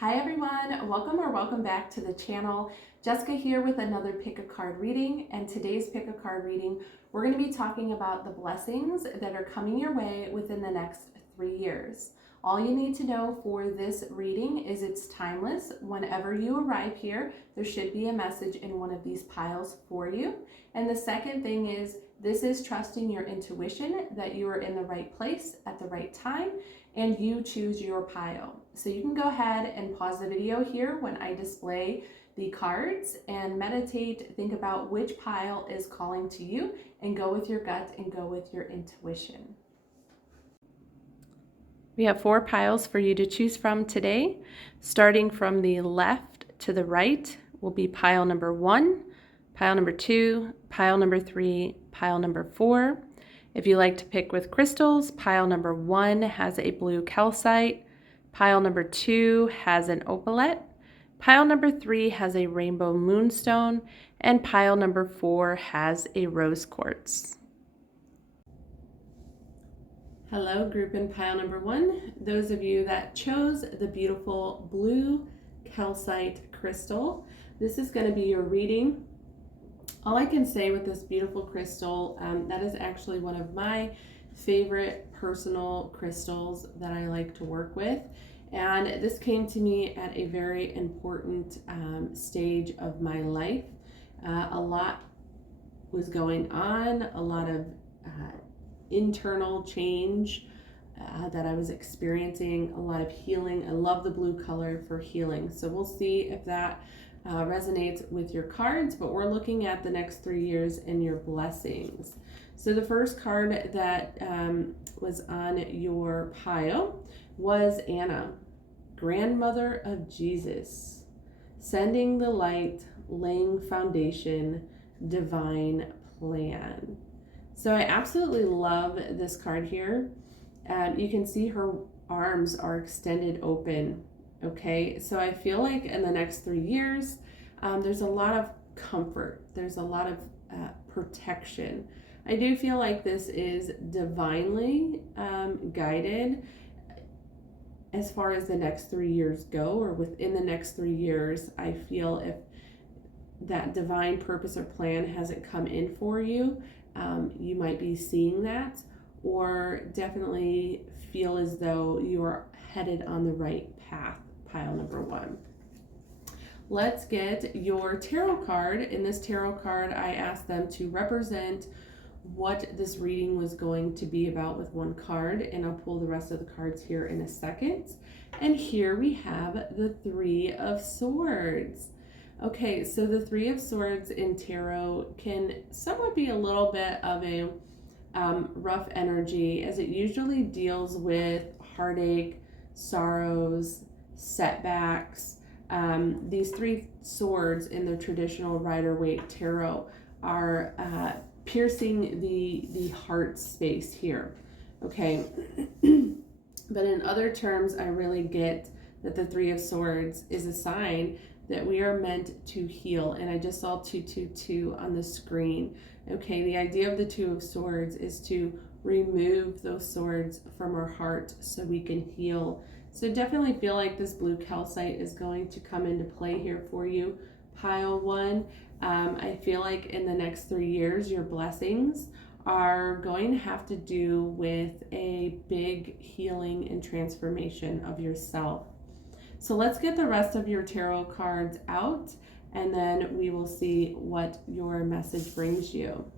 Hi everyone, welcome back to the channel. Jessica here with another pick a card reading, and today's pick a card reading, we're going to be talking about the blessings that are coming your way within the next 3 years. All you need to know for this reading is it's timeless. Whenever you arrive here, there should be a message in one of these piles for you. And the second thing is this is trusting your intuition that you are in the right place at the right time and you choose your pile. So you can go ahead and pause the video here when I display the cards and meditate, think about which pile is calling to you and go with your gut and go with your intuition. We have 4 piles for you to choose from today. Starting from the left to the right will be pile number 1, pile number 2, pile number 3, pile number 4. If you like to pick with crystals, pile number 1 has a blue calcite, pile number 2 has an opalite, pile number 3 has a rainbow moonstone, and pile number 4 has a rose quartz. Hello, group in pile number 1. Those of you that chose the beautiful blue calcite crystal, this is going to be your reading. All I can say with this beautiful crystal, that is actually one of my favorite personal crystals that I like to work with. And this came to me at a very important stage of my life. A lot was going on, a lot of internal change that I was experiencing, a lot of healing. I love the blue color for healing. So we'll see if that resonates with your cards, but we're looking at the next 3 years and your blessings. So the first card that was on your pile was Anna, grandmother of Jesus, sending the light, laying foundation, divine plan. So I absolutely love this card here. You can see her arms are extended open. Okay, so I feel like in the next 3 years, there's a lot of comfort. There's a lot of protection. I do feel like this is divinely guided as far as the next 3 years go, or within the next 3 years. I feel if that divine purpose or plan hasn't come in for you, you might be seeing that, or definitely feel as though you are headed on the right path. Pile number 1. Let's get your tarot card. In this tarot card, I asked them to represent what this reading was going to be about with one card, and I'll pull the rest of the cards here in a second. And here we have the 3 of Swords. Okay, so the 3 of Swords in tarot can somewhat be a little bit of a rough energy, as it usually deals with heartache, sorrows, setbacks. These 3 swords in the traditional Rider-Waite tarot are piercing the heart space here. Okay, but in other terms, I really get that the 3 of Swords is a sign that we are meant to heal. And I just saw 222 on the screen. Okay, the idea of the 2 of Swords is to remove those swords from our heart so we can heal. So definitely feel like this blue calcite is going to come into play here for you, pile 1. I feel like in the next 3 years, your blessings are going to have to do with a big healing and transformation of yourself. So let's get the rest of your tarot cards out, and then we will see what your message brings you.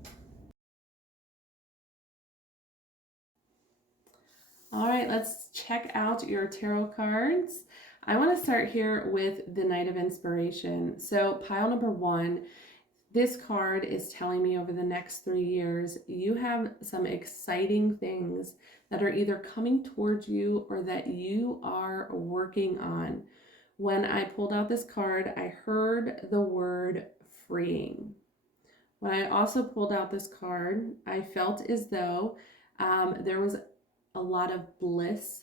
All right, let's check out your tarot cards. I want to start here with the Knight of Inspiration. So pile number 1, this card is telling me over the next 3 years, you have some exciting things that are either coming towards you or that you are working on. When I pulled out this card, I heard the word freeing. When I also pulled out this card, I felt as though there was a lot of bliss.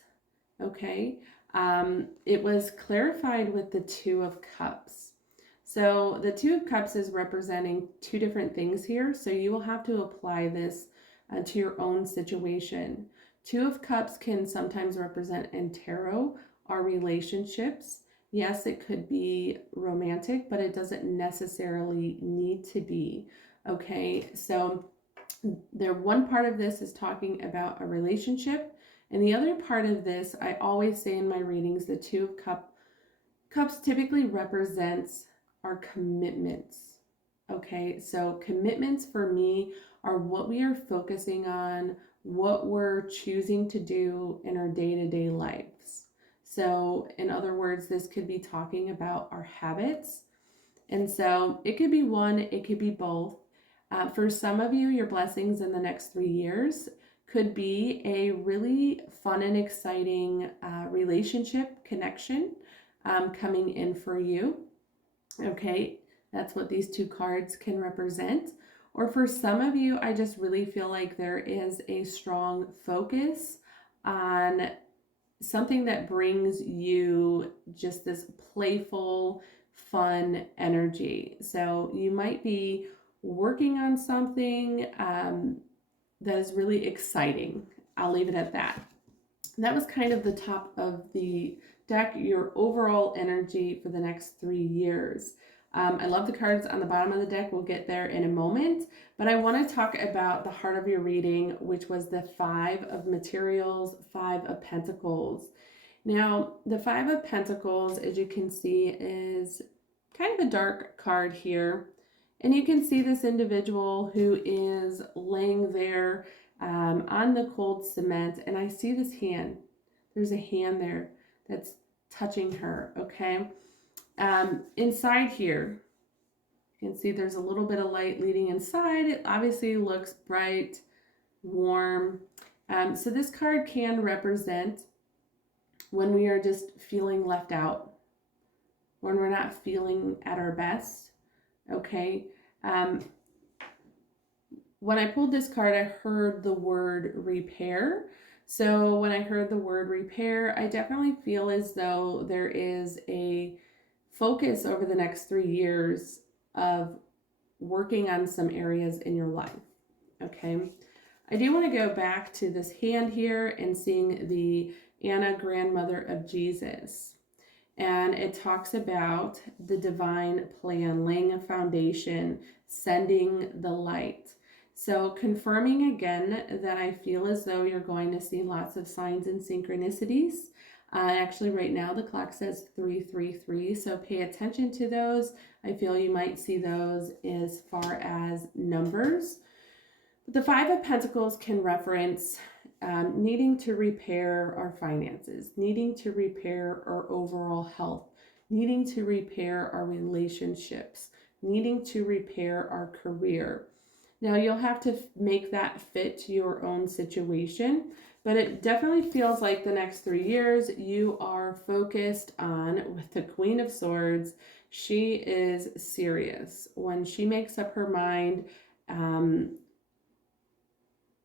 Okay, it was clarified with the 2 of Cups. So the 2 of Cups is representing 2 different things here. So you will have to apply this to your own situation. 2 of Cups can sometimes represent in tarot our relationships, Yes, it could be romantic, but it doesn't necessarily need to be. Okay, so one part of this is talking about a relationship, and the other part of this, I always say in my readings, the Two of Cups typically represents our commitments. Okay, so commitments for me are what we are focusing on, what we're choosing to do in our day-to-day lives. So, in other words, this could be talking about our habits. And so it could be one, it could be both. For some of you, your blessings in the next 3 years could be a really fun and exciting relationship connection coming in for you. Okay, that's what these two cards can represent. Or for some of you, I just really feel like there is a strong focus on something that brings you just this playful, fun energy. So you might be working on something that is really exciting. I'll leave it at that. That was kind of the top of the deck, your overall energy for the next 3 years. I love the cards on the bottom of the deck. We'll get there in a moment. But I want to talk about the heart of your reading, which was the Five of Materials, Five of Pentacles. Now, the Five of Pentacles, as you can see, is kind of a dark card here. And you can see this individual who is laying there on the cold cement. And I see this hand. There's a hand there that's touching her, okay? Inside here, you can see there's a little bit of light leading inside. It obviously looks bright, warm. So this card can represent when we are just feeling left out, when we're not feeling at our best, okay? When I pulled this card, I heard the word repair. So when I heard the word repair, I definitely feel as though there is a focus over the next 3 years of working on some areas in your life, okay? I do want to go back to this hand here and seeing the Anna, grandmother of Jesus. And it talks about the divine plan, laying a foundation, sending the light. So confirming again that I feel as though you're going to see lots of signs and synchronicities. Actually, right now the clock says 333, so pay attention to those. I feel you might see those as far as numbers. But the Five of Pentacles can reference needing to repair our finances, needing to repair our overall health, needing to repair our relationships, needing to repair our career. Now, you'll have to make that fit to your own situation, but it definitely feels like the next 3 years you are focused on, with the Queen of Swords, she is serious. When she makes up her mind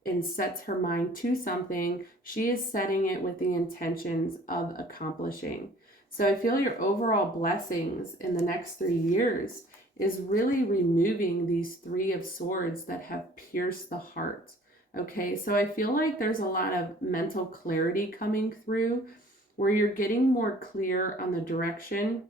and sets her mind to something, she is setting it with the intentions of accomplishing. So I feel your overall blessings in the next 3 years is really removing these Three of Swords that have pierced the heart. Okay, so I feel like there's a lot of mental clarity coming through where you're getting more clear on the direction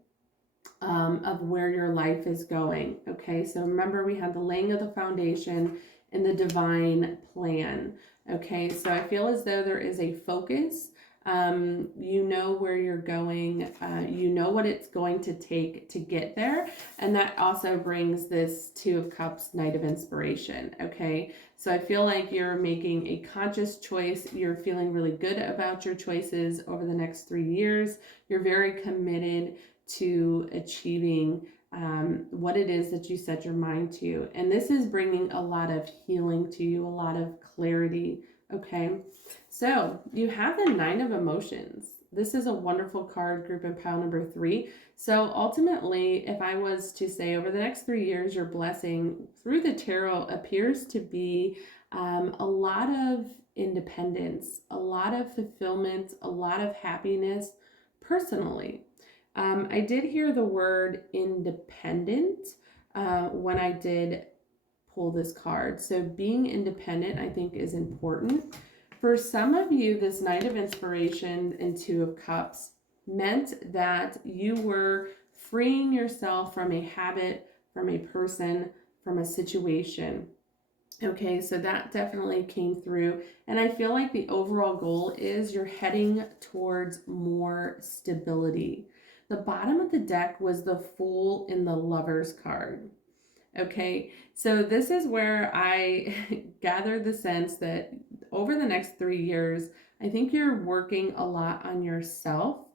of where your life is going. Okay, so remember we had the laying of the foundation and the divine plan. Okay, so I feel as though there is a focus. You know where you're going, you know what it's going to take to get there, and that also brings this Two of Cups, Knight of Inspiration. Okay, so I feel like you're making a conscious choice. You're feeling really good about your choices over the next 3 years. You're very committed to achieving what it is that you set your mind to, and this is bringing a lot of healing to you, a lot of clarity. Okay, so you have the Nine of Emotions. This is a wonderful card, group and pile number 3. So ultimately, if I was to say over the next 3 years, your blessing through the tarot appears to be a lot of independence, a lot of fulfillment, a lot of happiness personally. I did hear the word independent when I did pull this card. So being independent, I think, is important. For some of you, this Knight of Inspiration and Two of Cups meant that you were freeing yourself from a habit, from a person, from a situation. Okay, so that definitely came through. And I feel like the overall goal is you're heading towards more stability. The bottom of the deck was the Fool in the Lover's card. Okay, so this is where I gathered the sense that over the next 3 years, I think you're working a lot on yourself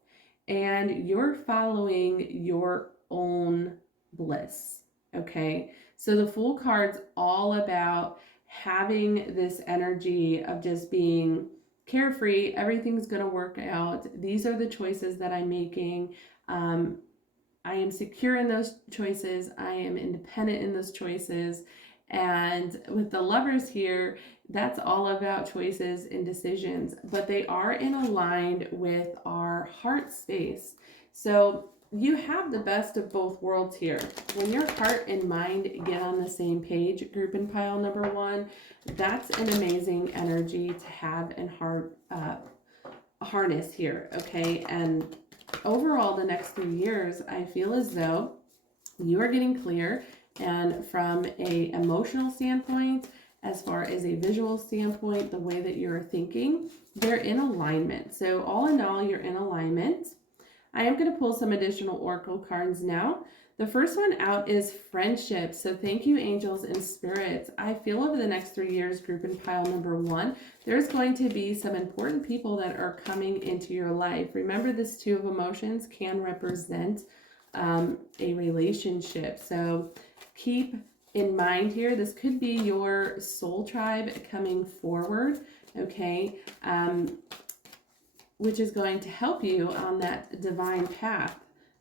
and you're following your own bliss. Okay, so the Fool card's all about having this energy of just being carefree. Everything's going to work out. These are the choices that I'm making. I am secure in those choices. I am independent in those choices. And with the Lovers here, that's all about choices and decisions, but they are in aligned with our heart space. So you have the best of both worlds here. When your heart and mind get on the same page, group and pile number one, that's an amazing energy to have and harness here, okay? And overall, the next 3 years, I feel as though you are getting clear, and from a emotional standpoint, as far as a visual standpoint, the way that you're thinking, they're in alignment. So all in all, you're in alignment. I am going to pull some additional oracle cards now. The first one out is friendship. So thank you, angels and spirits. I feel over the next 3 years, group and pile number one, there's going to be some important people that are coming into your life. Remember, this Two of Emotions can represent a relationship. So keep in mind here, this could be your soul tribe coming forward, okay? Which is going to help you on that divine path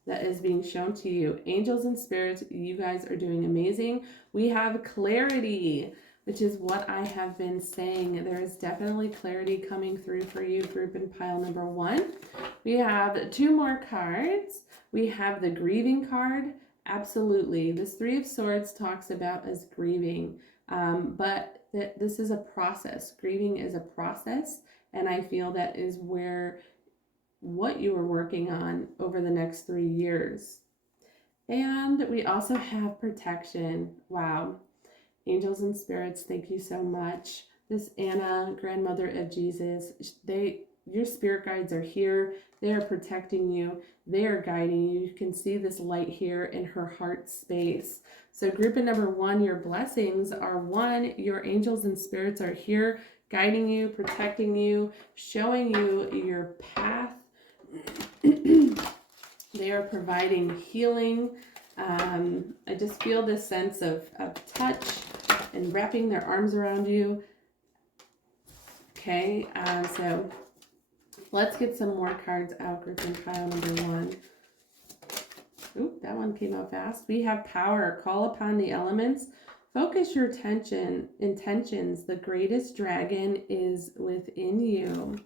that is being shown to you. Angels and spirits, you guys are doing amazing. We have clarity, which is what I have been saying. There is definitely clarity coming through for you, group and pile number one. We have 2 more cards. We have the grieving card. Absolutely. This Three of Swords talks about us grieving, but this is a process. Grieving is a process, and I feel that is where what you are working on over the next 3 years. And we also have protection. Wow. Angels and spirits, thank you so much. This Anna, grandmother of Jesus, your spirit guides are here. They are protecting you. They are guiding you. You can see this light here in her heart space. So group of number one, your blessings are one, your angels and spirits are here guiding you, protecting you, showing you your path. They are providing healing. I just feel this sense of touch and wrapping their arms around you. Okay, so let's get some more cards out, group and pile number one. Oop, that one came out fast. We have power. Call upon the elements. Focus your intentions. The greatest dragon is within you.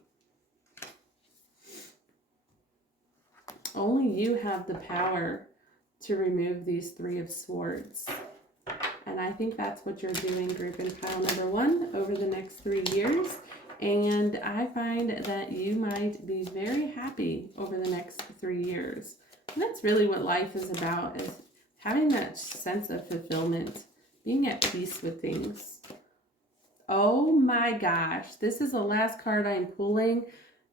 Only you have the power to remove these Three of Swords. And I think that's what you're doing, group and pile number one, over the next 3 years. And I find that you might be very happy over the next 3 years. And that's really what life is about, is having that sense of fulfillment, being at peace with things. Oh my gosh, this is the last card I'm pulling.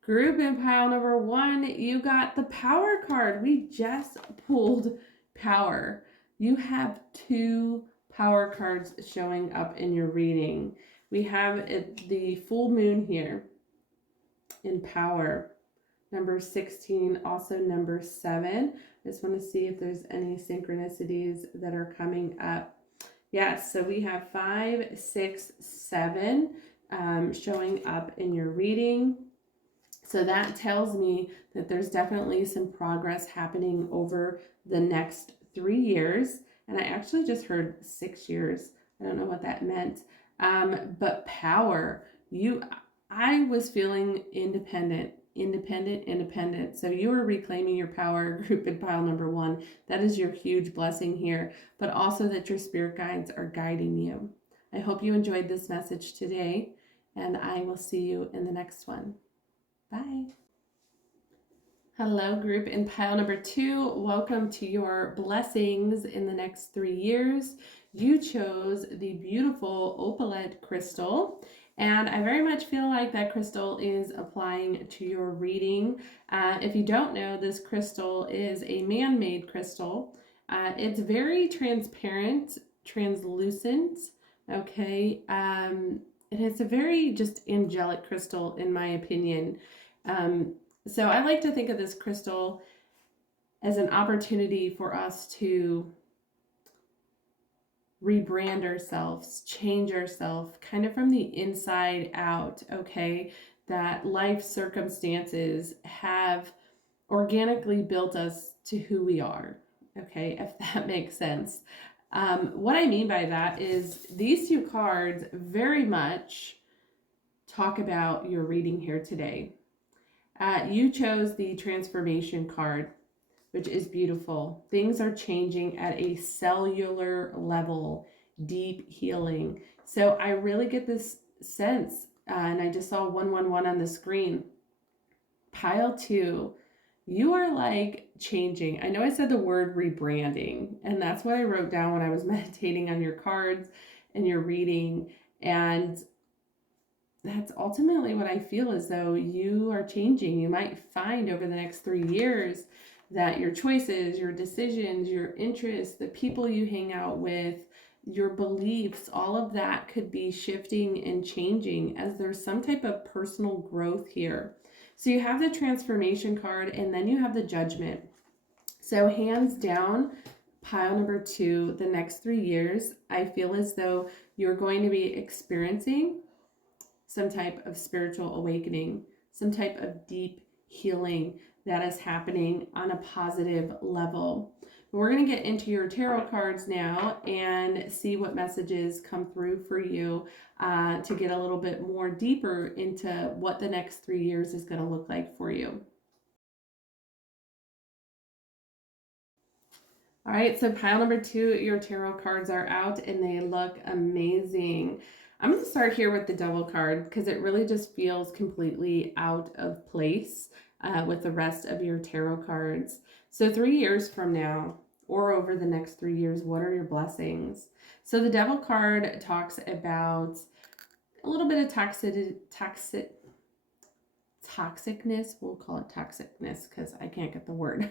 Group and pile number one, you got the power card. We just pulled power. You have 2 power cards showing up in your reading. We have the full moon here in power. Number 16, also number 7. I just want to see if there's any synchronicities that are coming up. Yes, so we have 5, 6, 7 showing up in your reading. So that tells me that there's definitely some progress happening over the next 3 years. And I actually just heard 6 years. I don't know what that meant. But power, I was feeling independent. So you are reclaiming your power, group and pile number one. That is your huge blessing here, but also that your spirit guides are guiding you. I hope you enjoyed this message today, and I will see you in the next one. Bye. Hello, group in pile number 2. Welcome to your blessings in the next 3 years. You chose the beautiful opalite crystal, and I very much feel like that crystal is applying to your reading. If you don't know, this crystal is a man-made crystal. It's very transparent, translucent, okay? And it's a very just angelic crystal, in my opinion. So I like to think of this crystal as an opportunity for us to rebrand ourselves, change ourselves kind of from the inside out, okay? That life circumstances have organically built us to who we are, okay? If that makes sense. What I mean by that is these two cards very much talk about your reading here today. You chose the transformation card, which is beautiful. Things are changing at a cellular level, deep healing. So I really get this sense, and I just saw 111 on the screen. Pile 2, you are like changing. I know I said the word rebranding, and that's what I wrote down when I was meditating on your cards and your reading. And that's ultimately what I feel, as though you are changing. You might find over the next 3 years that your choices, your decisions, your interests, the people you hang out with, your beliefs, all of that could be shifting and changing as there's some type of personal growth here. So you have the transformation card, and then you have the judgment. So hands down, pile number 2, the next 3 years, I feel as though you're going to be experiencing some type of spiritual awakening, some type of deep healing that is happening on a positive level. We're going to get into your tarot cards now and see what messages come through for you to get a little bit more deeper into what the next 3 years is going to look like for you. All right, so pile number 2, your tarot cards are out and they look amazing. I'm going to start here with the Devil card because it really just feels completely out of place with the rest of your tarot cards. So 3 years from now, or over the next 3 years, what are your blessings? So the Devil card talks about a little bit of toxicness. We'll call it toxicness because I can't get the word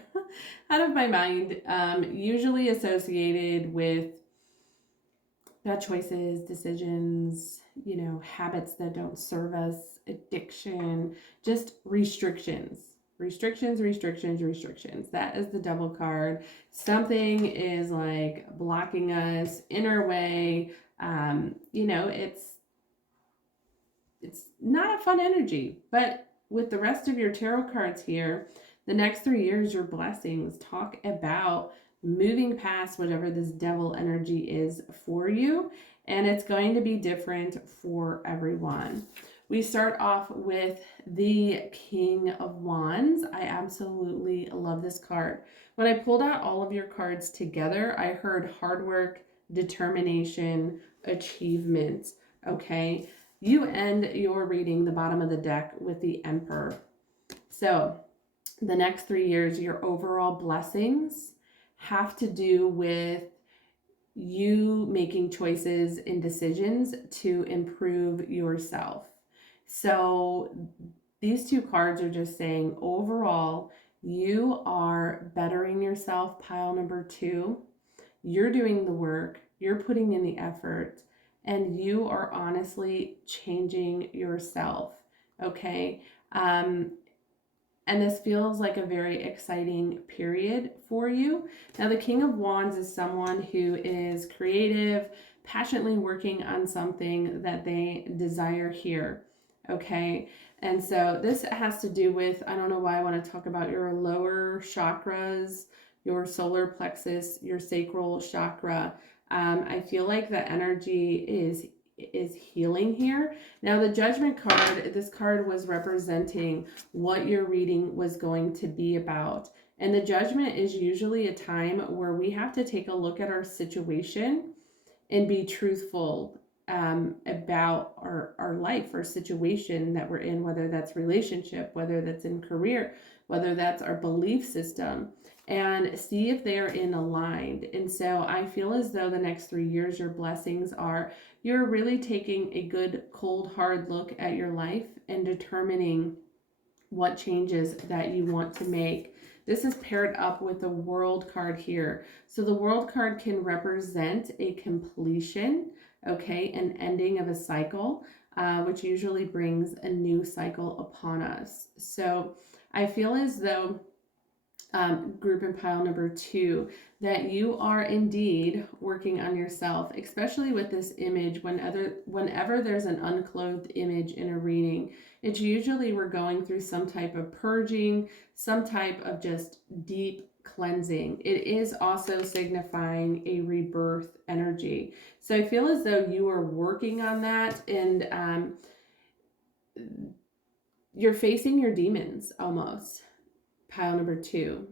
out of my mind. Usually associated with bad choices, decisions, habits that don't serve us, addiction, just restrictions. Restrictions. That is the Devil card. Something is like blocking us in our way. It's not a fun energy, but with the rest of your tarot cards here, the next 3 years, your blessings talk about moving past whatever this devil energy is for you, and it's going to be different for everyone. We start off with the King of Wands. I absolutely love this card. When I pulled out all of your cards together, I heard hard work, determination, achievement, okay? You end your reading, the bottom of the deck, with the Emperor. So the next 3 years, your overall blessings have to do with you making choices and decisions to improve yourself. So these two cards are just saying overall, you are bettering yourself, pile number 2. You're doing the work, you're putting in the effort, and you are honestly changing yourself, okay? And this feels like a very exciting period for you. Now, the King of Wands is someone who is creative, passionately working on something that they desire here, okay? And so this has to do with, I don't know why I want to talk about your lower chakras, your solar plexus, your sacral chakra. I feel like the energy is healing here. Now the Judgment card, this card was representing what your reading was going to be about. And the Judgment is usually a time where we have to take a look at our situation and be truthful about our life or situation that we're in, whether that's relationship, whether that's in career, whether that's our belief system, and see if they're in aligned. And so I feel as though the next 3 years, your blessings are you're really taking a good, cold, hard look at your life and determining what changes that you want to make. This is paired up with the World card here. So the World card can represent a completion, okay, an ending of a cycle, which usually brings a new cycle upon us. So I feel as though group and pile number 2, that you are indeed working on yourself, especially with this image. Whenever there's an unclothed image in a reading, it's usually we're going through some type of purging, some type of just deep cleansing. It is also signifying a rebirth energy. So I feel as though you are working on that, and you're facing your demons almost. Pile number 2.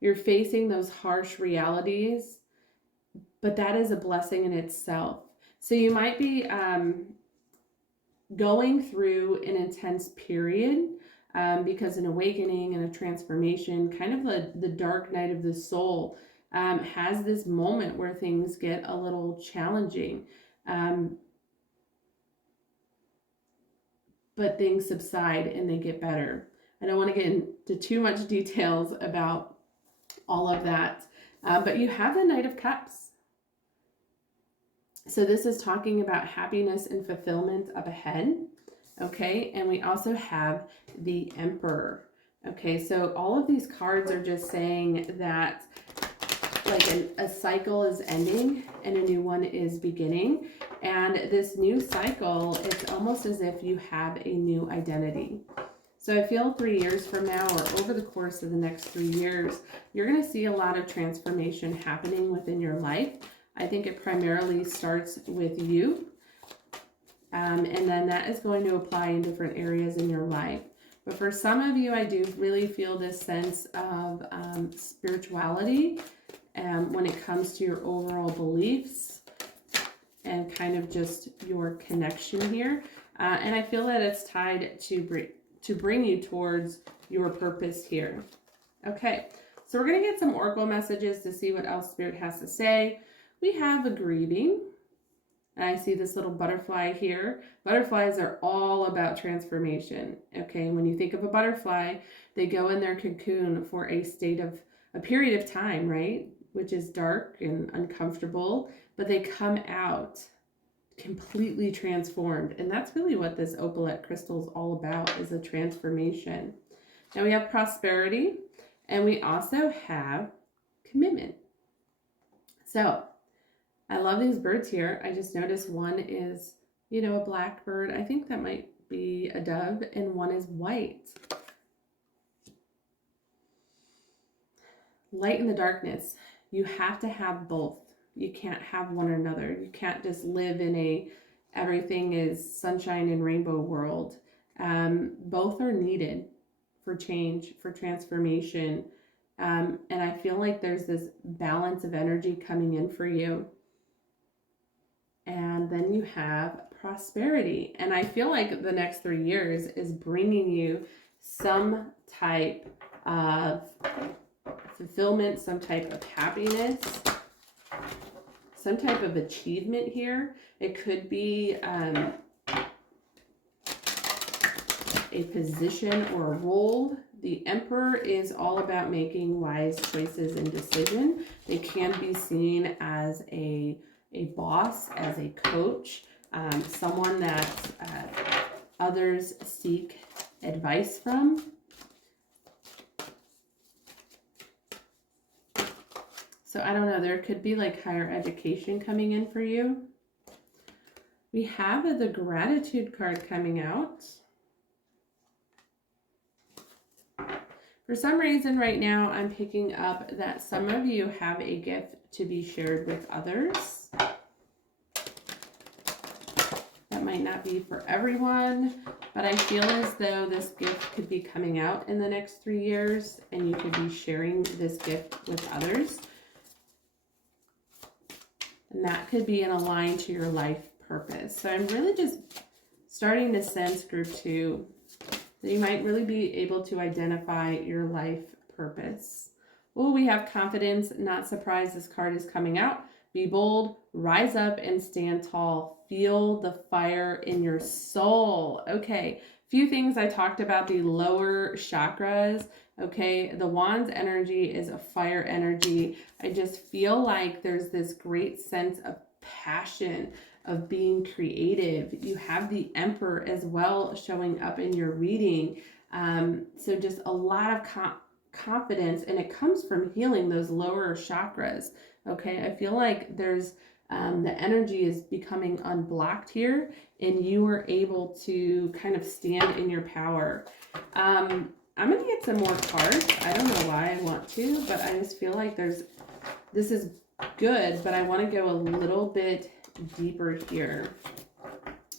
You're facing those harsh realities, but that is a blessing in itself. So you might be going through an intense period because an awakening and a transformation, kind of the dark night of the soul, has this moment where things get a little challenging. But things subside and they get better. I don't want to get into too much details about all of that, but you have the Knight of Cups. So this is talking about happiness and fulfillment up ahead, okay? And we also have the Emperor, okay? So all of these cards are just saying that like a cycle is ending and a new one is beginning. And this new cycle, it's almost as if you have a new identity. So I feel 3 years from now, or over the course of the next 3 years, you're going to see a lot of transformation happening within your life. I think it primarily starts with you. And then that is going to apply in different areas in your life. But for some of you, I do really feel this sense of spirituality when it comes to your overall beliefs and kind of just your connection here. And I feel that it's tied to bring you towards your purpose here. Okay, so we're going to get some oracle messages to see what else Spirit has to say. We have a grieving. And I see this little butterfly here. Butterflies are all about transformation. Okay, when you think of a butterfly, they go in their cocoon for a period of time, right? Which is dark and uncomfortable, but they come out completely transformed. And that's really what this opalette crystal is all about, is a transformation. Now we have prosperity, and we also have commitment. So I love these birds here. I just noticed one is, a black bird. I think that might be a dove, and one is white. Light in the darkness. You have to have both. You can't have one or another. You can't just live in everything is sunshine and rainbow world. Both are needed for change, for transformation. And I feel like there's this balance of energy coming in for you. And then you have prosperity. And I feel like the next 3 years is bringing you some type of fulfillment, some type of happiness, some type of achievement here. It could be a position or a role. The Emperor is all about making wise choices and decision. They can be seen as a boss, as a coach, someone that others seek advice from. So I don't know, there could be like higher education coming in for you. We have the Gratitude card coming out. For some reason right now, I'm picking up that some of you have a gift to be shared with others. That might not be for everyone, but I feel as though this gift could be coming out in the next 3 years, and you could be sharing this gift with others. And that could be in line to your life purpose. So I'm really just starting to sense, group 2, that you might really be able to identify your life purpose. Oh, we have confidence, not surprised this card is coming out. Be bold, rise up and stand tall. Feel the fire in your soul. Okay, few things I talked about, the lower chakras. Okay, the wand's energy is a fire energy. I just feel like there's this great sense of passion, of being creative. You have the Emperor as well showing up in your reading. So just a lot of confidence, and it comes from healing those lower chakras. Okay, I feel like there's the energy is becoming unblocked here, and you are able to kind of stand in your power. I'm going to get some more cards. I don't know why I want to, but I just feel like this is good, but I want to go a little bit deeper here.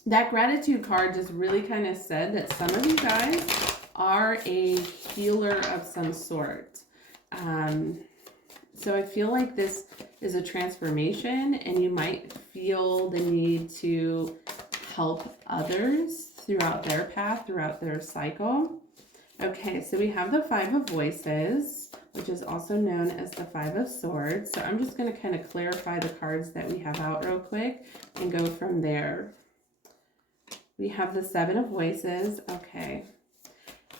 That gratitude card just really kind of said that some of you guys are a healer of some sort. So I feel like this is a transformation, and you might feel the need to help others throughout their path, throughout their cycle. Okay, so we have the Five of Voices, which is also known as the Five of Swords. So I'm just going to kind of clarify the cards that we have out real quick and go from there. We have the Seven of Voices. Okay.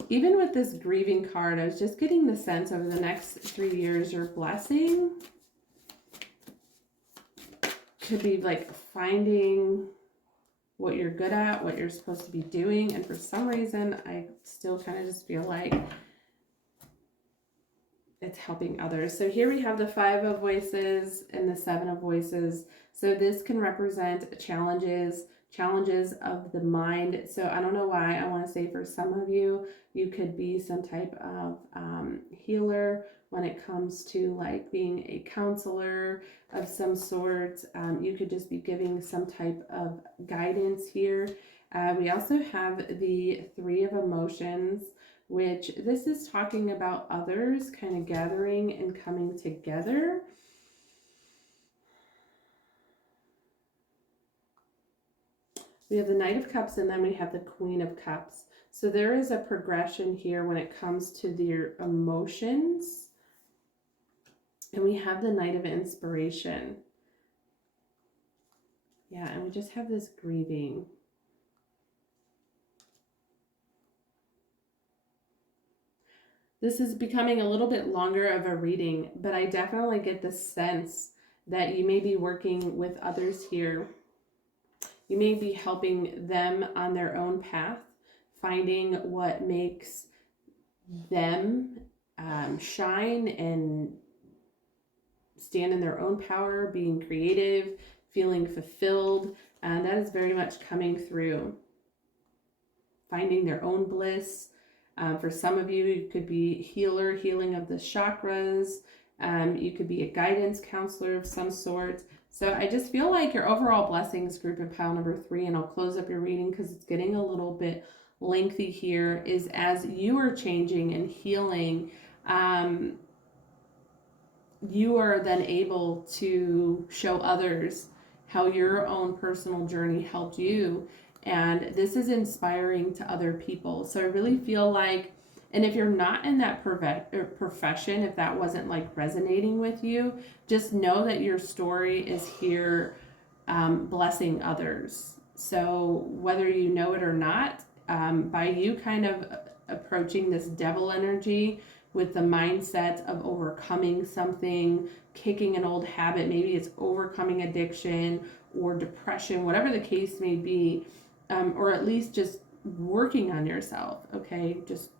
Even with this grieving card, I was just getting the sense over the next 3 years, your blessing could be like finding what you're good at, what you're supposed to be doing. And for some reason, I still kind of just feel like it's helping others. So here we have the Five of Voices and the Seven of Voices. So this can represent challenges of the mind. So I don't know why I want to say for some of you, you could be some type of healer when it comes to like being a counselor of some sort. You could just be giving some type of guidance here. We also have the Three of Emotions, which this is talking about others kind of gathering and coming together. We have the Knight of Cups, and then we have the Queen of Cups. So there is a progression here when it comes to your emotions. And we have the Knight of Inspiration. Yeah, and we just have this grieving. This is becoming a little bit longer of a reading, but I definitely get the sense that you may be working with others here. You may be helping them on their own path, finding what makes them shine and stand in their own power, being creative, feeling fulfilled. And that is very much coming through. Finding their own bliss. For some of you, it could be healing of the chakras. You could be a guidance counselor of some sort. So I just feel like your overall blessings, group in pile number 3, and I'll close up your reading because it's getting a little bit lengthy here, is as you are changing and healing, you are then able to show others how your own personal journey helped you. And this is inspiring to other people. So I really feel like, and if you're not in that profession, if that wasn't like resonating with you, just know that your story is here blessing others. So whether you know it or not, by you kind of approaching this devil energy with the mindset of overcoming something, kicking an old habit, maybe it's overcoming addiction or depression, whatever the case may be, or at least just working on yourself, okay? Just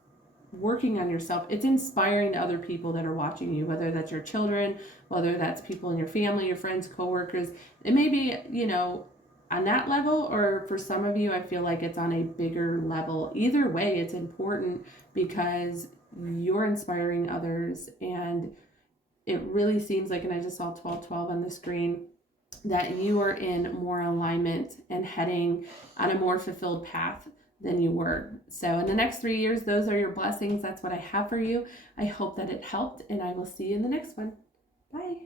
working on yourself. It's inspiring to other people that are watching you, whether that's your children, whether that's people in your family, your friends, coworkers. It may be, you know, on that level, or for some of you, I feel like it's on a bigger level. Either way, it's important because you're inspiring others, and it really seems like, and I just saw 1212 on the screen, that you are in more alignment and heading on a more fulfilled path than you were. So in the next 3 years, those are your blessings. That's what I have for you. I hope that it helped, and I will see you in the next one. Bye.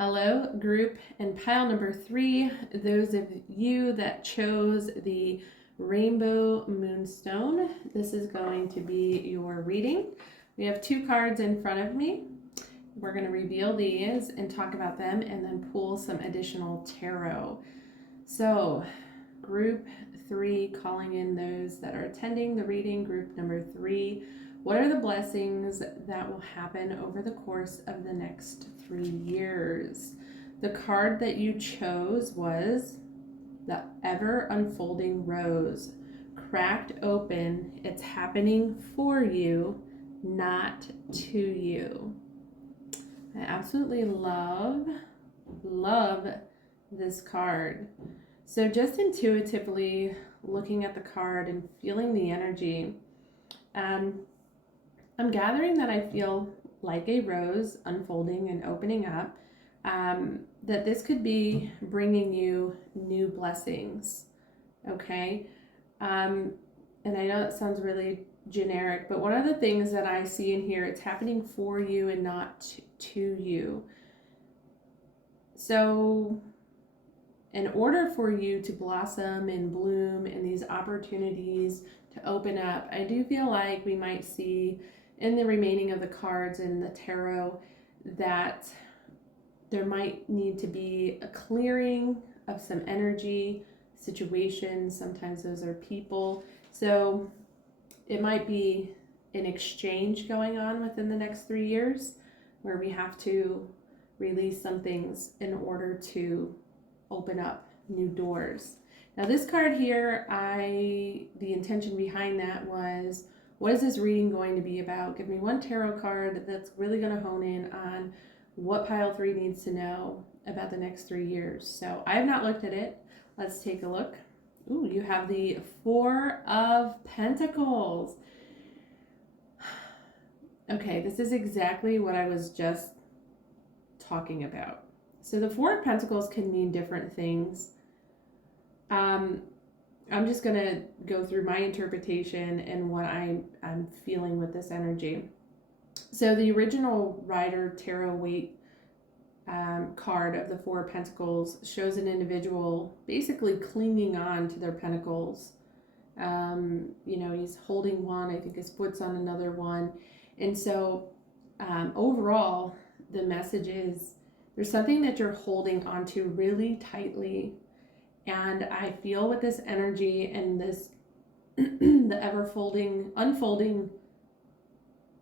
Hello, group and pile number 3. Those of you that chose the Rainbow Moonstone, this is going to be your reading. We have 2 cards in front of me. We're going to reveal these and talk about them and then pull some additional tarot. So, group 3, calling in those that are attending the reading. Group number 3, what are the blessings that will happen over the course of the next 3 years? The card that you chose was the ever unfolding rose. Cracked open, it's happening for you, not to you. I absolutely love this card. So just intuitively looking at the card and feeling the energy, I'm gathering that I feel like a rose unfolding and opening up, that this could be bringing you new blessings, okay? And I know that sounds really generic, but one of the things that I see in here, it's happening for you and not to you. So in order for you to blossom and bloom and these opportunities to open up, I do feel like we might see in the remaining of the cards in the tarot that there might need to be a clearing of some energy, situations. Sometimes those are people. So it might be an exchange going on within the next 3 years where we have to release some things in order to open up new doors. Now this card here, the intention behind that was, what is this reading going to be about? Give me one tarot card that's really going to hone in on what pile 3 needs to know about the next 3 years. So I have not looked at it. Let's take a look. Ooh, you have the 4 of Pentacles. Okay, this is exactly what I was just talking about. So the 4 of Pentacles can mean different things. I'm just going to go through my interpretation and what I'm feeling with this energy. So the original Rider Tarot Waite card of the 4 of Pentacles shows an individual basically clinging on to their pentacles. He's holding one, I think his foot's on another one. And so overall, the message is there's something that you're holding onto really tightly. And I feel with this energy and this, the unfolding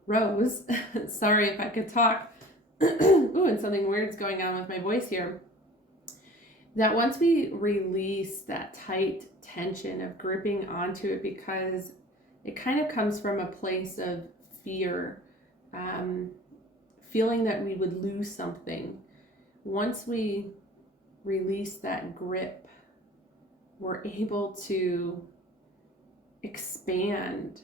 rose, sorry if I could talk, ooh, and something weird's going on with my voice here, that once we release that tight tension of gripping onto it, because it kind of comes from a place of fear, feeling that we would lose something. Once we release that grip, we're able to expand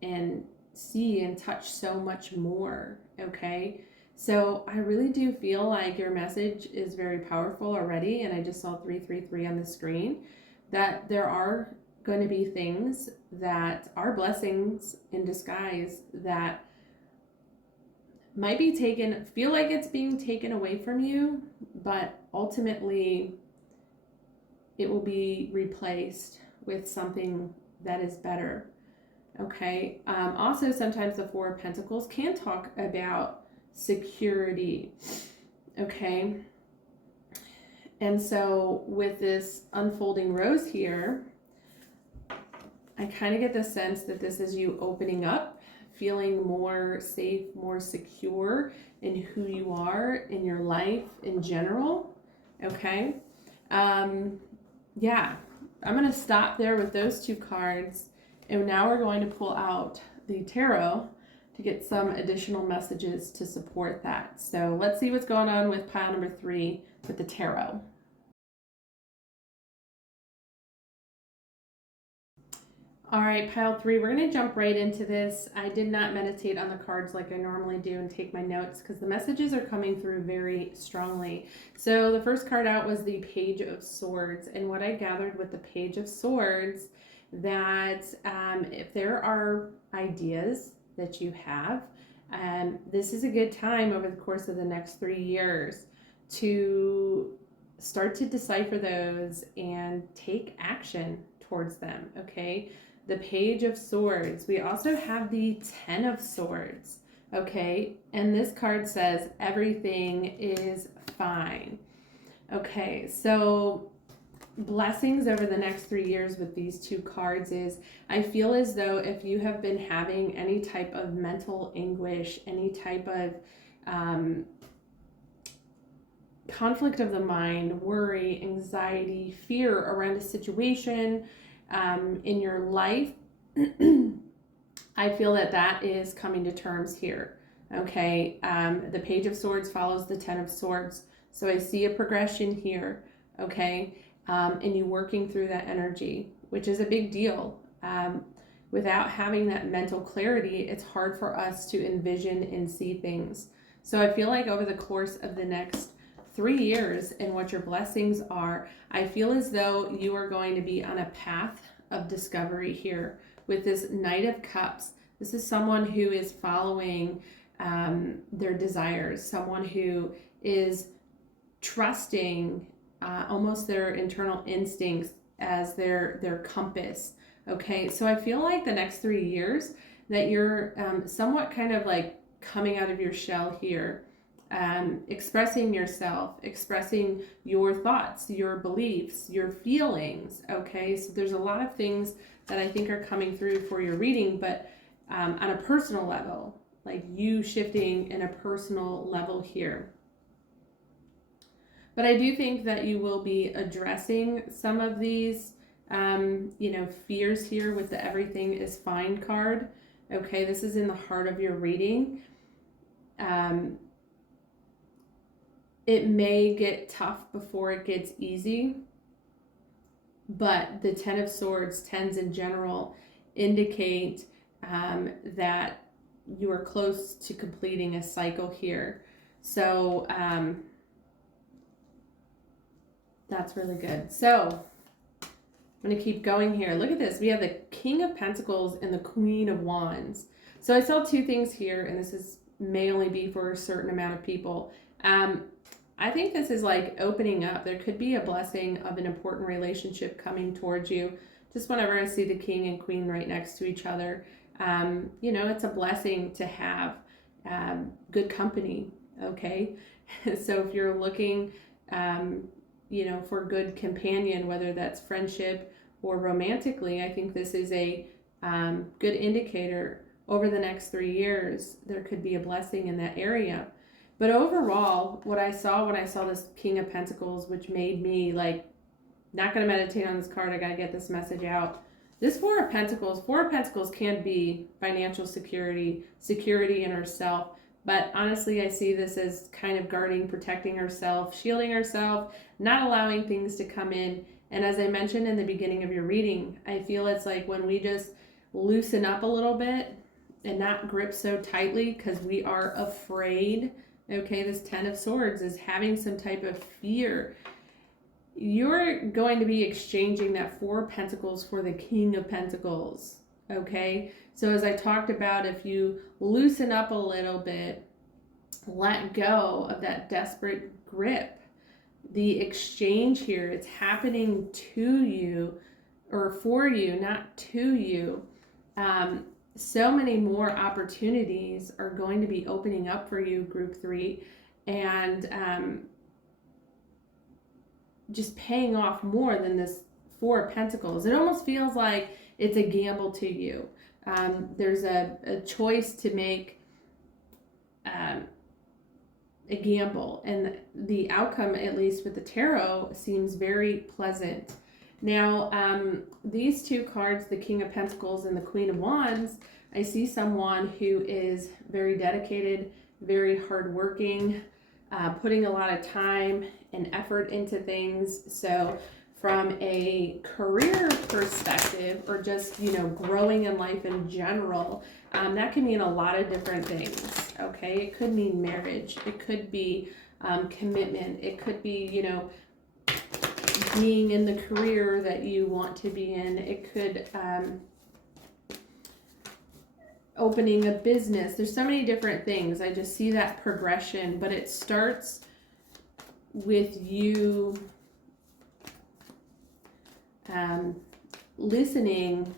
and see and touch so much more, okay? So I really do feel like your message is very powerful already, and I just saw 333 on the screen, that there are going to be things that are blessings in disguise that might be feel like it's being taken away from you, but ultimately it will be replaced with something that is better, okay? Also, sometimes the 4 of Pentacles can talk about security, okay? And so with this unfolding rose here, I kind of get the sense that this is you opening up, feeling more safe, more secure in who you are, in your life in general, okay? Yeah, I'm going to stop there with those 2 cards, and now we're going to pull out the tarot to get some additional messages to support that. So let's see what's going on with pile number 3 with the tarot. All right, pile 3, we're going to jump right into this. I did not meditate on the cards like I normally do and take my notes because the messages are coming through very strongly. So the first card out was the Page of Swords, and what I gathered with the Page of Swords, that if there are ideas that you have, this is a good time over the course of the next 3 years to start to decipher those and take action towards them, okay? The Page of Swords. We also have the Ten of Swords, okay? And this card says everything is fine. Okay, so blessings over the next 3 years with these two cards is, I feel as though if you have been having any type of mental anguish, any type of conflict of the mind, worry, anxiety, fear around a situation in your life, I feel that that is coming to terms here. Okay, the Page of Swords follows the Ten of Swords. So I see a progression here, okay, and you working through that energy, which is a big deal. Without having that mental clarity, it's hard for us to envision and see things. So I feel like over the course of the next 3 years and what your blessings are, I feel as though you are going to be on a path of discovery here with this Knight of Cups. This is someone who is following their desires, someone who is trusting almost their internal instincts as their compass. Okay, so I feel like the next 3 years that you're somewhat kind of like coming out of your shell here, expressing yourself, expressing your thoughts, your beliefs, your feelings. Okay, so there's a lot of things that I think are coming through for your reading, but on a personal level, like you shifting in a personal level here. But I do think that you will be addressing some of these, fears here with the Everything is Fine card. Okay, this is in the heart of your reading. It may get tough before it gets easy, but the Ten of Swords, tens in general, indicate that you are close to completing a cycle here. So that's really good. So I'm going to keep going here. Look at this. We have the King of Pentacles and the Queen of Wands. So I saw two things here, and this may only be for a certain amount of people. I think this is like opening up. There could be a blessing of an important relationship coming towards you. Just whenever I see the King and Queen right next to each other, it's a blessing to have good company, okay? So if you're looking, for good companion, whether that's friendship or romantically, I think this is a good indicator. Over the next 3 years, there could be a blessing in that area. But overall, what I saw when I saw this King of Pentacles, which made me like, not going to meditate on this card, I got to get this message out. This Four of Pentacles can be financial security in herself. But honestly, I see this as kind of guarding, protecting herself, shielding herself, not allowing things to come in. And as I mentioned in the beginning of your reading, I feel it's like when we just loosen up a little bit and not grip so tightly because we are afraid. Okay, this Ten of Swords is having some type of fear. You're going to be exchanging that Four of Pentacles for the King of Pentacles. Okay, so as I talked about, if you loosen up a little bit, let go of that desperate grip, the exchange here, it's happening to you or for you, not to you. So many more opportunities are going to be opening up for you, Group 3, and just paying off more than this Four of Pentacles. It almost feels like it's a gamble to you. There's a choice to make, a gamble, and the outcome, at least with the tarot, seems very pleasant. Now, these two cards, the King of Pentacles and the Queen of Wands, I see someone who is very dedicated, very hardworking, putting a lot of time and effort into things. So from a career perspective, or just, growing in life in general, that can mean a lot of different things, okay? It could mean marriage. It could be commitment. It could be, being in the career that you want to be in. It could opening a business. There's so many different things. I just see that progression, but it starts with you listening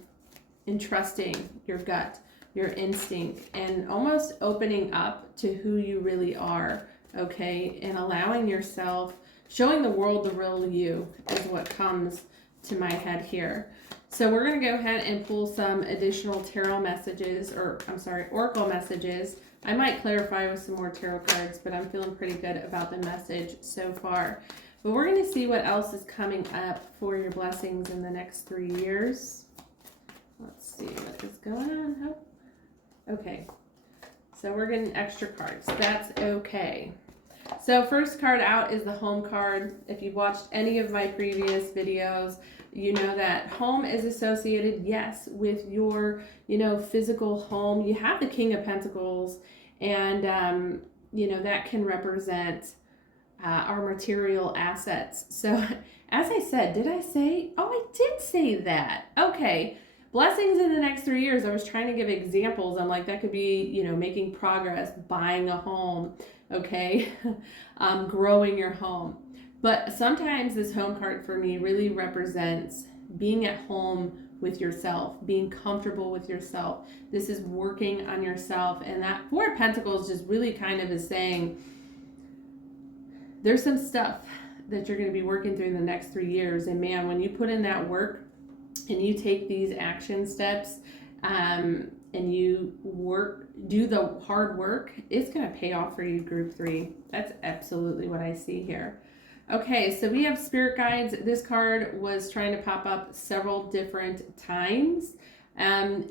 and trusting your gut, your instinct, and almost opening up to who you really are, okay? And allowing yourself, showing the world the real you is what comes to my head here. So we're going to go ahead and pull some additional tarot messages, oracle messages. I might clarify with some more tarot cards, but I'm feeling pretty good about the message so far. But we're going to see what else is coming up for your blessings in the next 3 years. Let's see what is going on. Oh, okay. So we're getting extra cards. That's okay. So first card out is the home card. If you've watched any of my previous videos, you know that home is associated, yes, with your, physical home. You have the King of Pentacles, and, that can represent our material assets. So as I said, did I say? Oh, I did say that. Okay. Blessings in the next 3 years. I was trying to give examples. I'm like, that could be, making progress, buying a home, okay? Growing your home. But sometimes this home card for me really represents being at home with yourself, being comfortable with yourself. This is working on yourself. And that Four of Pentacles just really kind of is saying, there's some stuff that you're going to be working through in the next 3 years. And man, when you put in that work and you take these action steps and you do the hard work, it's going to pay off for you, Group 3. That's absolutely what I see here. Okay, so we have spirit guides. This card was trying to pop up several different times.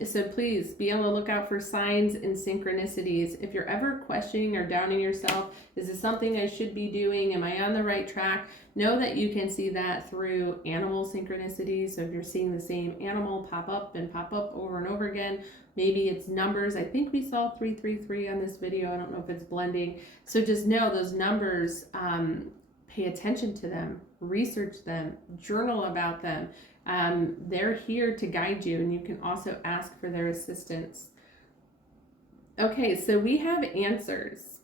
So please be on the lookout for signs and synchronicities. If you're ever questioning or doubting yourself, is this something I should be doing? Am I on the right track? Know that you can see that through animal synchronicities. So if you're seeing the same animal pop up over and over again, maybe it's numbers. I think we saw 333 on this video. I don't know if it's blending. So just know those numbers, pay attention to them, research them, journal about them. They're here to guide you, and you can also ask for their assistance. Okay, so we have answers.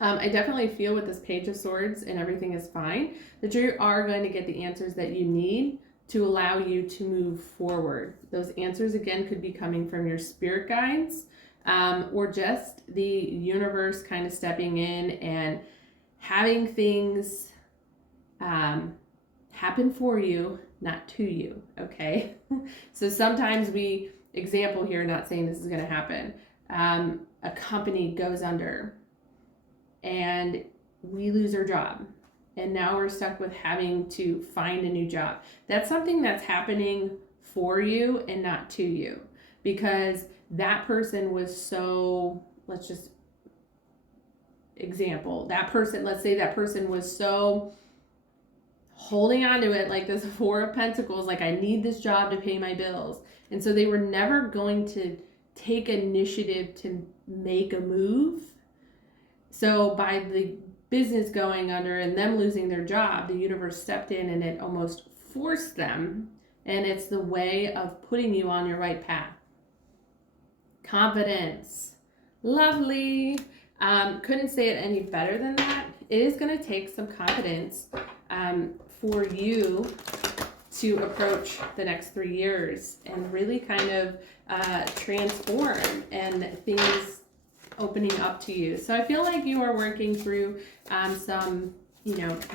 I definitely feel with this Page of Swords and everything is fine, that you are going to get the answers that you need to allow you to move forward. Those answers, again, could be coming from your spirit guides, or just the universe kind of stepping in and having things happen for you, not to you, okay? So sometimes example here, not saying this is going to happen, a company goes under and we lose our job, and now we're stuck with having to find a new job. That's something that's happening for you and not to you, because that person was so, let's say that person was so holding on to it, like this Four of Pentacles, like I need this job to pay my bills. And so they were never going to take initiative to make a move. So by the business going under and them losing their job, the universe stepped in and it almost forced them. And it's the way of putting you on your right path. Confidence. Lovely. Couldn't say it any better than that. It is going to take some confidence for you to approach the next 3 years and really kind of transform and things opening up to you. So I feel like you are working through some,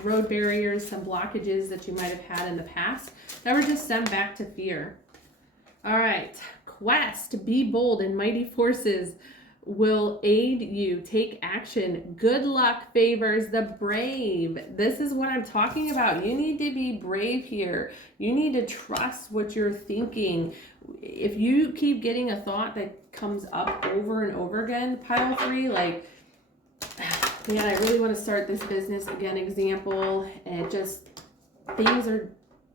road barriers, some blockages that you might have had in the past that were just stemmed back to fear. All right, quest, be bold and mighty forces will aid you. Take action. Good luck favors the brave. This is what I'm talking about. You need to be brave here. You need to trust what you're thinking. If you keep getting a thought that comes up over and over again, pile 3, like, man, I really want to start this business again, example, and just things are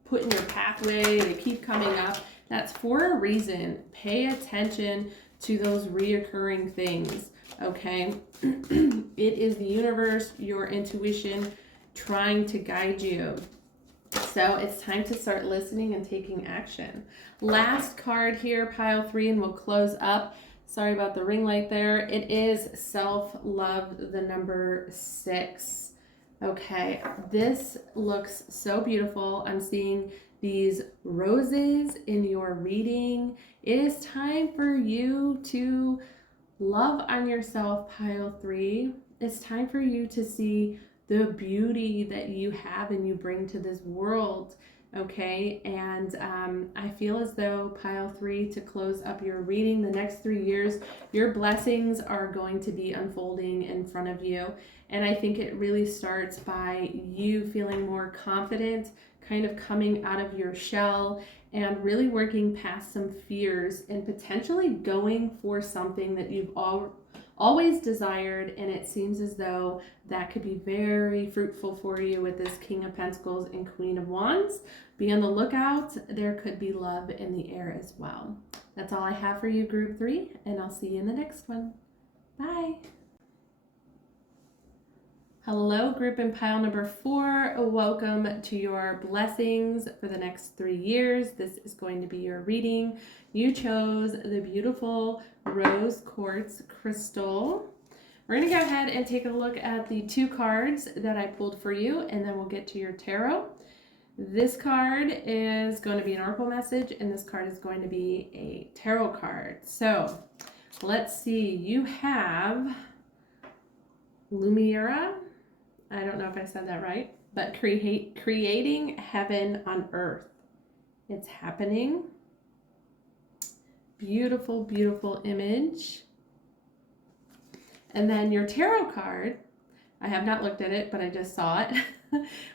put in your pathway, they keep coming up. That's for a reason. Pay attention to those reoccurring things, okay? It is the universe, your intuition, trying to guide you. So it's time to start listening and taking action. Last card here, pile 3, and we'll close up. Sorry about the ring light there. It is self-love, the number 6. Okay, this looks so beautiful. I'm seeing these roses in your reading. It is time for you to love on yourself, pile 3. It's time for you to see the beauty that you have and you bring to this world. Okay, and I feel as though pile 3, to close up your reading, the next 3 years, your blessings are going to be unfolding in front of you. And I think it really starts by you feeling more confident, kind of coming out of your shell and really working past some fears and potentially going for something that you've always desired, and it seems as though that could be very fruitful for you with this King of Pentacles and Queen of Wands. Be on the lookout. There could be love in the air as well. That's all I have for you, Group 3, and I'll see you in the next one. Bye. Hello, group in pile number 4. Welcome to your blessings for the next 3 years. This is going to be your reading. You chose the beautiful rose quartz crystal. We're going to go ahead and take a look at the 2 cards that I pulled for you, and then we'll get to your tarot. This card is going to be an oracle message, and this card is going to be a tarot card. So let's see. You have Lumiera. I don't know if I said that right, but creating heaven on earth. It's happening. Beautiful, beautiful image. And then your tarot card, I have not looked at it, but I just saw it.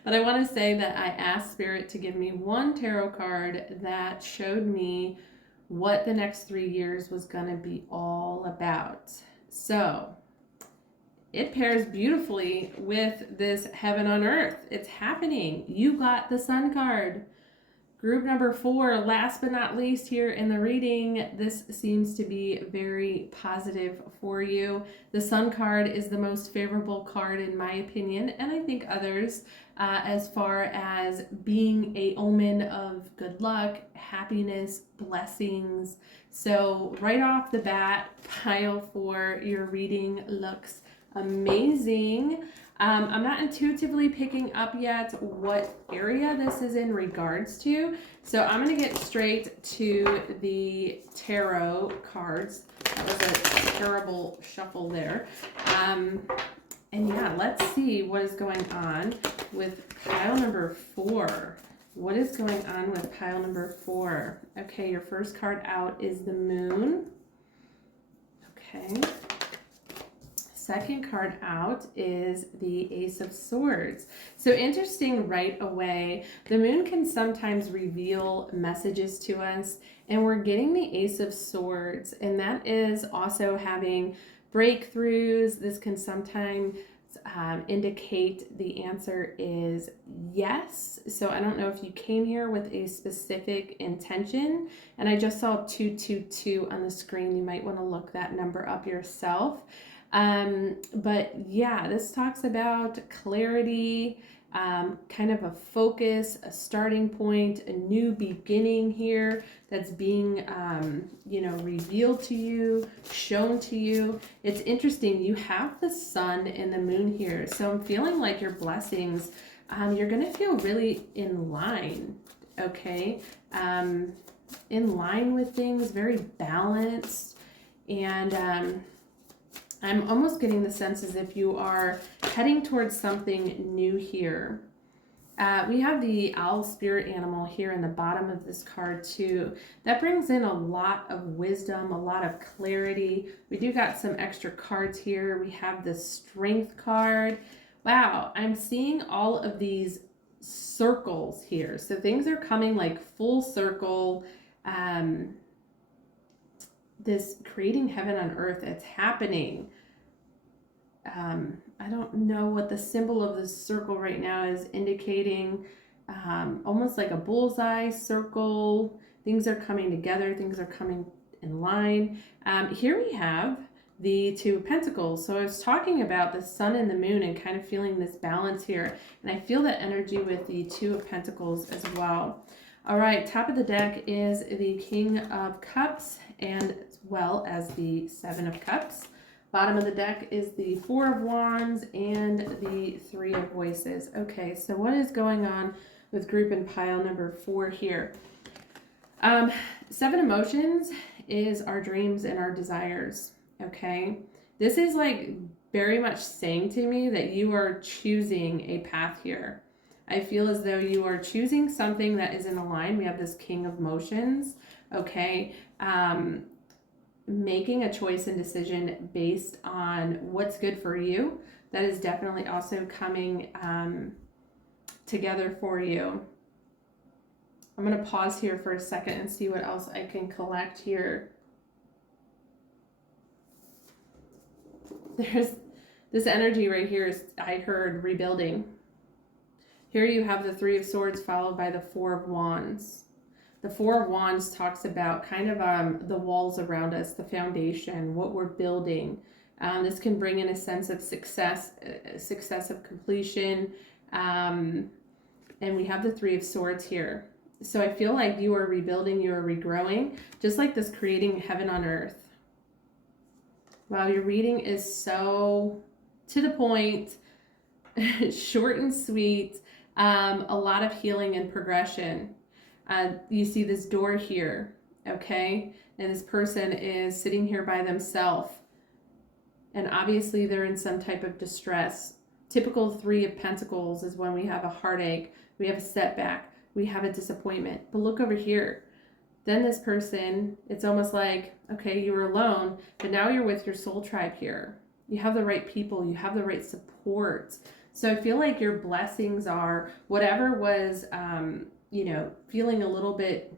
But I want to say that I asked Spirit to give me one tarot card that showed me what the next 3 years was going to be all about. So it pairs beautifully with this heaven on earth. It's happening. You got the Sun card. Group number 4, last but not least here in the reading, this seems to be very positive for you. The Sun card is the most favorable card in my opinion, and I think others, as far as being a omen of good luck, happiness, blessings. So right off the bat, pile 4, your reading looks amazing. I'm not intuitively picking up yet what area this is in regards to, so I'm going to get straight to the tarot cards. That was a terrible shuffle there. And yeah, let's see what is going on with pile number 4. What is going on with pile number 4? Okay, your first card out is the Moon. Okay. Second card out is the Ace of Swords. So interesting right away. The Moon can sometimes reveal messages to us, and we're getting the Ace of Swords, and that is also having breakthroughs. This can sometimes indicate the answer is yes. So I don't know if you came here with a specific intention, and I just saw 222 on the screen. You might want to look that number up yourself. But yeah, this talks about clarity, kind of a focus, a starting point, a new beginning here that's being, revealed to you, shown to you. It's interesting. You have the Sun and the Moon here. So I'm feeling like your blessings, you're going to feel really in line. Okay. In line with things, very balanced. And, I'm almost getting the sense as if you are heading towards something new here. We have the owl spirit animal here in the bottom of this card too. That brings in a lot of wisdom, a lot of clarity. We do got some extra cards here. We have the strength card. Wow, I'm seeing all of these circles here. So things are coming like full circle. This creating heaven on earth, it's happening. I don't know what the symbol of this circle right now is indicating. Almost like a bullseye circle. Things are coming together. Things are coming in line. Here we have the 2 of Pentacles. So I was talking about the Sun and the Moon and kind of feeling this balance here. And I feel that energy with the 2 of Pentacles as well. All right, top of the deck is the King of Cups and as well as the 7 of Cups. Bottom of the deck is the Four of Wands and the Three of Voices. Okay, so what is going on with group and pile number 4 here? Seven emotions is our dreams and our desires. Okay, this is like very much saying to me that you are choosing a path here. I feel as though you are choosing something that is in a line. We have this King of Motions. Okay, making a choice and decision based on what's good for you. That is definitely also coming together for you. I'm going to pause here for a second and see what else I can collect here. There's this energy right here is, I heard, rebuilding. Here you have the Three of Swords followed by the Four of Wands. The Four of Wands talks about kind of the walls around us, the foundation, what we're building. This can bring in a sense of success of completion. And we have the Three of Swords here. So I feel like you are rebuilding, you are regrowing, just like this creating heaven on earth. Wow, your reading is so to the point, short and sweet, a lot of healing and progression. You see this door here, okay? And this person is sitting here by themselves. And obviously they're in some type of distress. Typical Three of Pentacles is when we have a heartache, we have a setback, we have a disappointment. But look over here. Then this person, it's almost like, okay, you were alone, but now you're with your soul tribe here. You have the right people, you have the right support. So I feel like your blessings are whatever was, feeling a little bit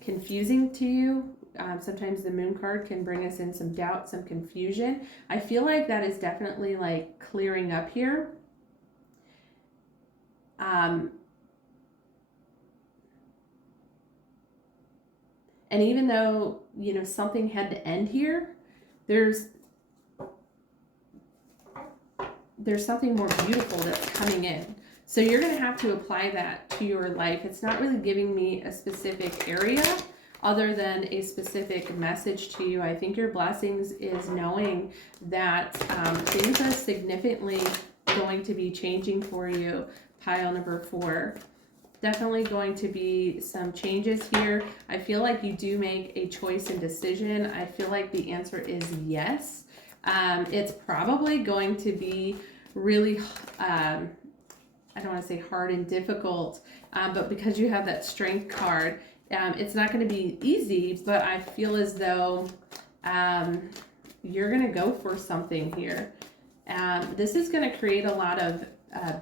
confusing to you. Sometimes the Moon card can bring us in some doubt, some confusion. I feel like that is definitely like clearing up here. And even though, something had to end here, there's something more beautiful that's coming in. So you're going to have to apply that to your life. It's not really giving me a specific area other than a specific message to you. I think your blessings is knowing that things are significantly going to be changing for you, pile number 4. Definitely going to be some changes here. I feel like you do make a choice and decision. I feel like the answer is yes. It's probably going to be really, I don't want to say hard and difficult, but because you have that Strength card, it's not going to be easy, but I feel as though you're going to go for something here. This is going to create a lot of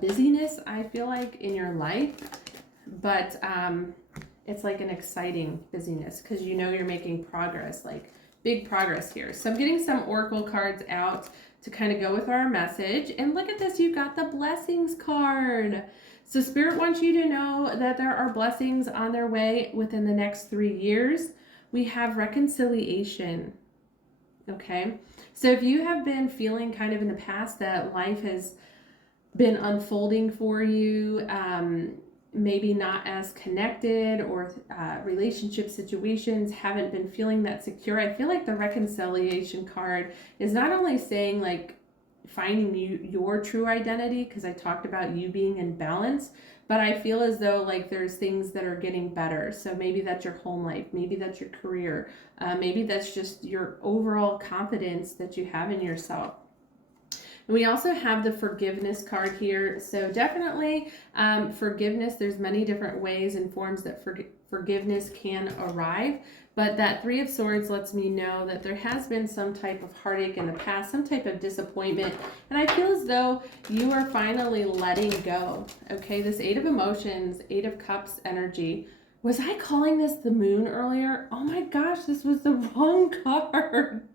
busyness, I feel like, in your life. But it's like an exciting busyness because you're making progress, like big progress here. So I'm getting some oracle cards out to kind of go with our message. And look at this, you got the blessings card. So Spirit wants you to know that there are blessings on their way within the next 3 years. We have reconciliation. Okay. So if you have been feeling kind of in the past that life has been unfolding for you, maybe not as connected, or relationship situations haven't been feeling that secure, I feel like the reconciliation card is not only saying like finding your true identity, because I talked about you being in balance, but I feel as though like there's things that are getting better. So maybe that's your home life, maybe that's your career, maybe that's just your overall confidence that you have in yourself. We also have the forgiveness card here. So definitely forgiveness, there's many different ways and forms that forgiveness can arrive. But that Three of Swords lets me know that there has been some type of heartache in the past, some type of disappointment. And I feel as though you are finally letting go. Okay, this Eight of Emotions, Eight of Cups energy. Was I calling this the Moon earlier? Oh my gosh, this was the wrong card.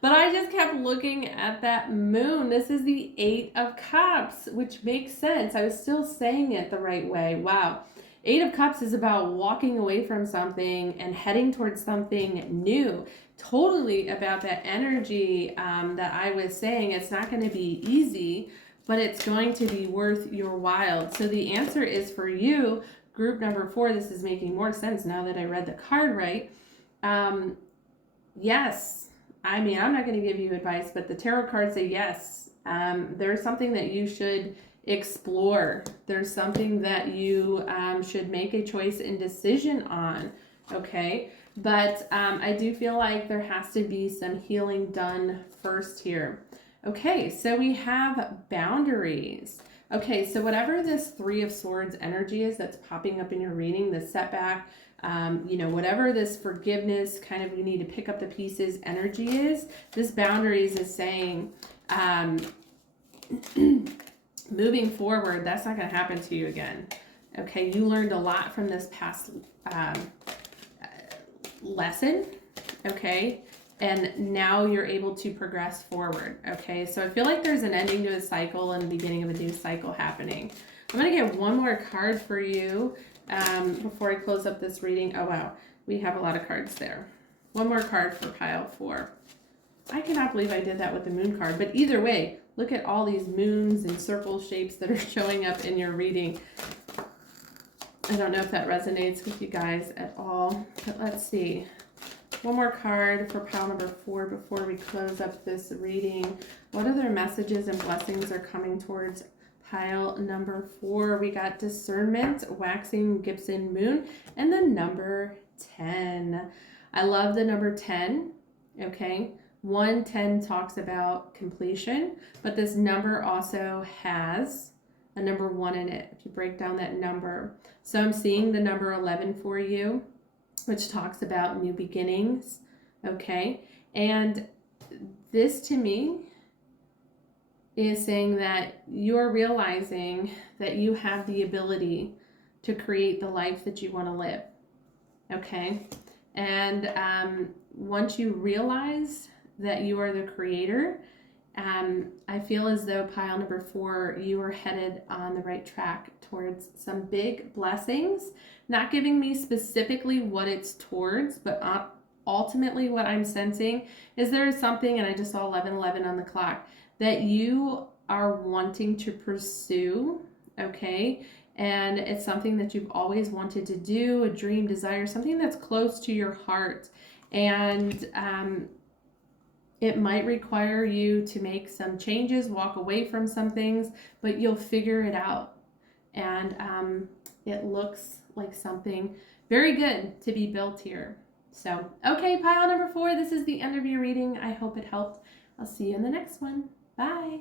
But I just kept looking at that moon. This is the Eight of Cups, which makes sense. I was still saying it the right way. Wow. Eight of Cups is about walking away from something and heading towards something new. Totally about that energy that I was saying. It's not going to be easy, but it's going to be worth your while. So the answer is for you, group number 4. This is making more sense now that I read the card right. Yes. I mean, I'm not going to give you advice, but the tarot cards say yes. There's something that you should explore. There's something that you should make a choice and decision on. Okay. But I do feel like there has to be some healing done first here. Okay. So we have boundaries. Okay. So whatever this Three of Swords energy is that's popping up in your reading, the setback, whatever this forgiveness kind of, you need to pick up the pieces energy is, this boundaries is saying, moving forward, that's not going to happen to you again. Okay, you learned a lot from this past lesson, okay, and now you're able to progress forward, okay? So I feel like there's an ending to a cycle and the beginning of a new cycle happening. I'm going to get one more card for you before I close up this reading. Oh, wow, we have a lot of cards there. One more card for pile 4. I cannot believe I did that with the moon card, but either way, look at all these moons and circle shapes that are showing up in your reading. I don't know if that resonates with you guys at all, but let's see. One more card for pile number 4 before we close up this reading. What other messages and blessings are coming towards pile number 4? We got discernment, waxing Gibson moon, and the number 10. I love the number 10, okay? 110 talks about completion, but this number also has a number 1 in it, if you break down that number. So I'm seeing the number 11 for you, which talks about new beginnings, okay? And this to me is saying that you're realizing that you have the ability to create the life that you want to live, okay? And once you realize that you are the creator, I feel as though pile number 4, you are headed on the right track towards some big blessings. Not giving me specifically what it's towards, but ultimately what I'm sensing is there is something, and I just saw 11:11 on the clock, that you are wanting to pursue, okay? And it's something that you've always wanted to do, a dream, desire, something that's close to your heart. And it might require you to make some changes, walk away from some things, but you'll figure it out. And it looks like something very good to be built here. So, okay, pile number 4, this is the end of your reading. I hope it helped. I'll see you in the next one. Bye.